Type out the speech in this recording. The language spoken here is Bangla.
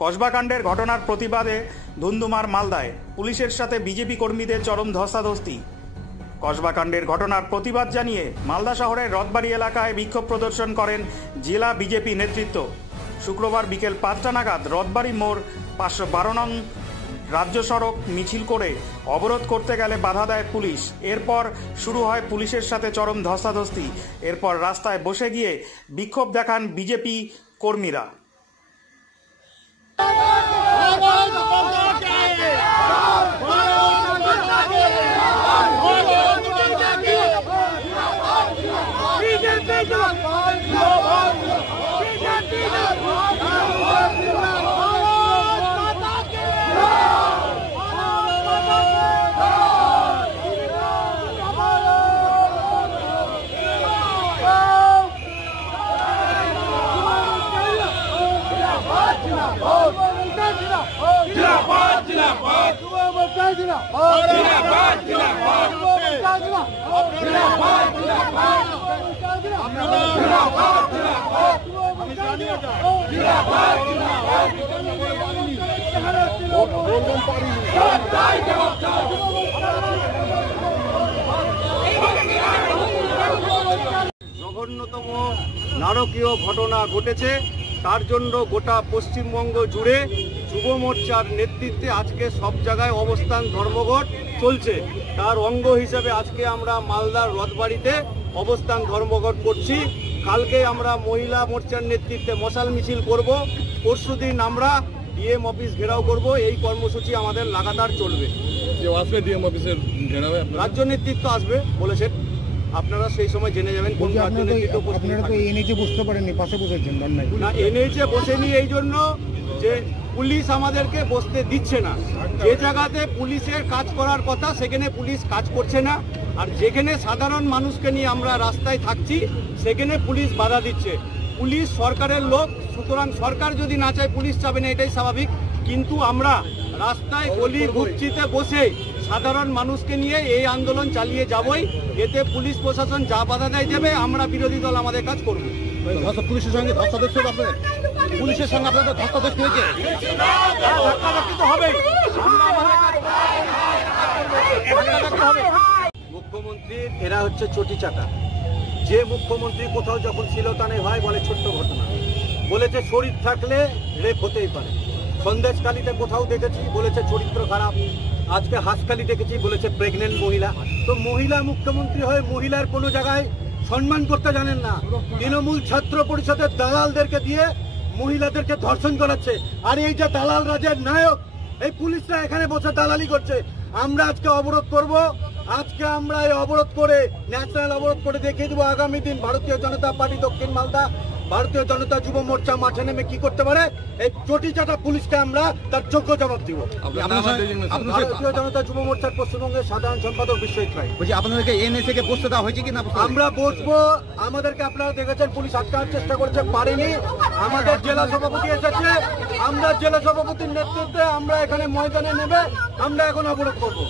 কসবাকাণ্ডের ঘটনার প্রতিবাদে ধুন্ধুমার মালদায় পুলিশের সাথে বিজেপি কর্মীদের চরম ধস্তাধস্তি। কসবাকাণ্ডের ঘটনার প্রতিবাদ জানিয়ে মালদা শহরের রথবাড়ি এলাকায় বিক্ষোভ প্রদর্শন করেন জেলা বিজেপি নেতৃত্ব। শুক্রবার বিকেল 5টা নাগাদ রথবাড়ি মোড় 512 নং রাজ্য সড়ক মিছিল করে অবরোধ করতে গেলে বাধা দেয় পুলিশ। এরপর শুরু হয় পুলিশের সাথে চরম ধস্তাধস্তি। এরপর রাস্তায় বসে গিয়ে বিক্ষোভ দেখান বিজেপি কর্মীরা। জঘন্যতম নারকীয় ঘটনা ঘটেছে, তার জন্য গোটা পশ্চিমবঙ্গ জুড়ে যুব মোর্চার নেতৃত্বে আজকে সব জায়গায় অবস্থান ধর্মঘট চলছে। তার অঙ্গ হিসেবে আজকে আমরা মালদার রথবাড়িতে অবস্থান ধর্মঘট করছি। কালকে আমরা মহিলা মোর্চার নেতৃত্বে মশাল মিছিল করব। পরশুদিন আমরা ডিএম অফিস ঘেরাও করব। এই কর্মসূচি আমাদের লাগাতার চলবে। ডিএম অফিসের ঘেরাও রাজ্য নেতৃত্ব আসবে বলেছেন, আপনারা সেই সময় জেনে যাবেন কোন রাজ্য নেতৃত্ব। বুঝতে পারেননি, পাশে বসেছেন না, এনেছে বসেনি এই জন্য যে পুলিশ আমাদেরকে বসতে দিচ্ছে না। যে জায়গাতে পুলিশের কাজ করার কথা সেখানে পুলিশ কাজ করছে না, আর যেখানে সাধারণ মানুষকে নিয়ে আমরা রাস্তায় থাকছি সেখানে পুলিশ বাধা দিচ্ছে। পুলিশ সরকারের লোক, সুতরাং সরকার যদি না চায় পুলিশ চাবে না, এটাই স্বাভাবিক। কিন্তু আমরা রাস্তায় গলি ঘুরছিতে বসে সাধারণ মানুষকে নিয়ে এই আন্দোলন চালিয়ে যাবই। এতে পুলিশ প্রশাসন যা বাধা দেবে, আমরা বিরোধী দল আমাদের কাজ করব। পুলিশের সঙ্গে ধস্তাধস্তি আপনাদের, পুলিশের সঙ্গে আপনাদের ধস্তাধস্তি হয়েছে, মুখ্যমন্ত্রীর এরা হচ্ছে চটি চাটা। যে মুখ্যমন্ত্রী কোথাও যখন শিলতানে হয় বলে ছোট্ট ঘটনা, বলেছে শরীর থাকলে রেপ হতেই পারে। সন্দেশখালীতে কোথাও দেখেছি বলেছে চরিত্র খারাপ। আজকে হাসখালি দেখেছি বলেছে প্রেগনেন্ট মহিলা। তো মহিলা মুখ্যমন্ত্রী হয়ে মহিলার কোনো জায়গায় সম্মান করতে জানেন না। তৃণমূল ছাত্র পরিষদের দালালদেরকে দিয়ে মহিলাদেরকে ধর্ষণ করাচ্ছে। আর এই যে দালাল রাজের নায়ক, এই পুলিশরা এখানে বসে দালালি করছে। আমরা আজকে অবরোধ করব। আজকে আমরা এই অবরোধ করে, ন্যাশনাল অবরোধ করে দেখিয়ে দেবো আগামী দিন ভারতীয় জনতা পার্টি দক্ষিণ মালদা, ভারতীয় জনতা যুব মোর্চা মাঠে নেমে কি করতে পারে। এই চটি চাটা পুলিশকে আমরা তার যোগ্য জবাব দিব। ভারতীয় জনতা যুব মোর্চার পশ্চিমবঙ্গের সাধারণ সম্পাদক বিশ্বজিৎ রায়। আপনাদেরকে এনএসএ কে বসতে দেওয়া হয়েছে কিনা? আমরা বসবো। আমাদেরকে আপনারা দেখেছেন পুলিশ আটকানোর চেষ্টা করছে, পারেনি। আমাদের জেলা সভাপতি এসেছে, আমরা জেলা সভাপতির নেতৃত্বে আমরা এখানে ময়দানে নেমে আমরা এখন অবরোধ করবো।